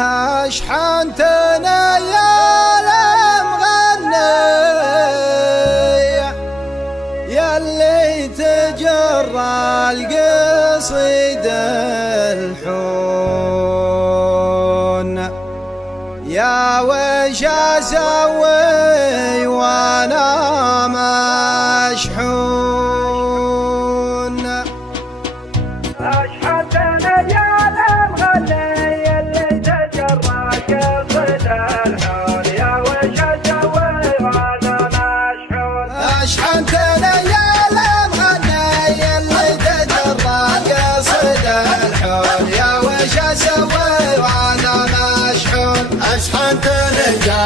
اشحنتنا يا المغني ياللي تجرى القصيد الحون، يا وش اسوي وانا مشحون. اشحنتنا يا المغني ياللي تجرى القصيد الحون، يا وش اسوي وانا مشحون. اشحنتنا يا المغني ياللي تجرى القصيد الحون، يا وش اسوي وانا مشحون. اشحنتنا يا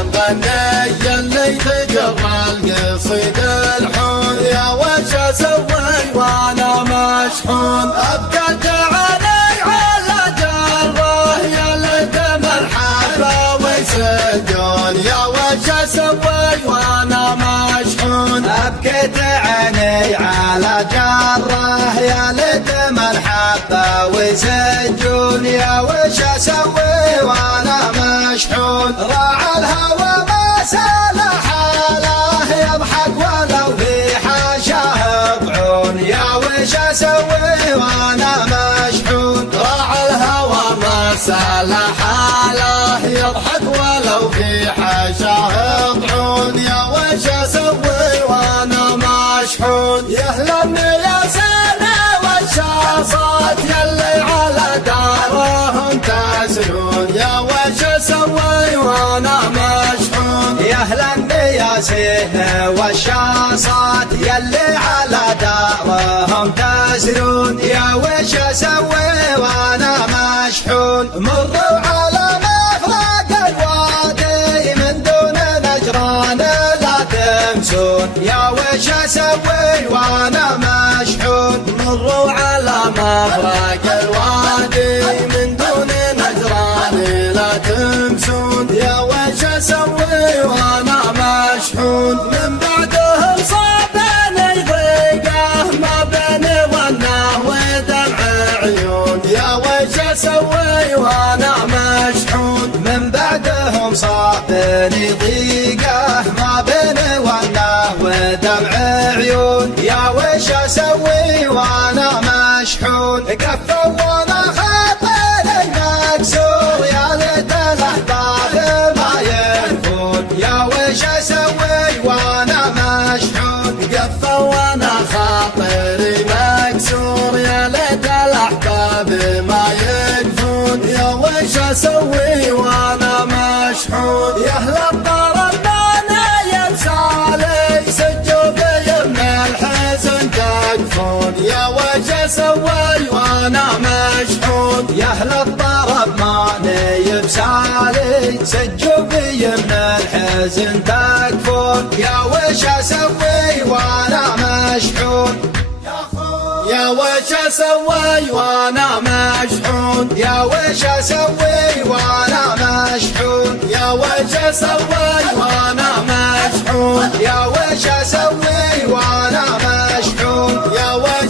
المغني ياللي تجرى القصيد الحون، يا وش اسوي وانا مشحون. ابكت علي على جره يا ليتم الحبه ويسجون، يا وش اسوي وانا مشحون. ابكت عيني على جره يا ليتم الحبه ويسجون، يا وش اسوي وانا مشحون. راعى الهوى ما سال حاله يضحك ولو في حاشاه طعون، يا وش اسوي وانا مشحون. راعى الهوى ما سال حاله يضحك ولو في حاشاه طعون، يا وش اسوي وانا مشحون. يهلمني يا سنة والشاصات يلي على دارهم تسرون، يا وش اسوي وانا مشحون. يهلا بياسين والشاصات يلي على دارهم تسرون، يا وش اسوي وانا مشحون. مروا على مفرق الوادي من دون نجران لا تمسون، يا وش اسوي وانا مشحون. مروا على مفرق الوادي من دون نجران لا تمسون، يا وش اسوي وانا مشحون. من بعدهم صابني ضيقه ما بيني وناه ودمع عيون، يا وش اسوي وانا مشحون. من بعدهم صابني ضيقه ما بيني وناه ودمع عيون، يا وش اسوي وانا مشحون. كفوا وانا خاطر المكسور يا ليت الاحباب ما يلفون، يا وش اسوي وانا مشحون. قفا وانا خاطري مكسور يا ليت الاحباب ما يقفون، يا وش اسوي وانا مشحون. يا اهل الطرب انا يا بسالي سجوا بي من الحزن تقفون، يا وش اسوي وانا مشحون. يا اهل الطرب ماني بسالي سجوا بي من الحزن تكفون، يا وش اسوي وانا مشحون. يا وش اسوي وانا مشحون. يا وش اسوي وانا مشحون. يا وش اسوي وانا مشحون. يا وش اسوي وانا مشحون. يا وش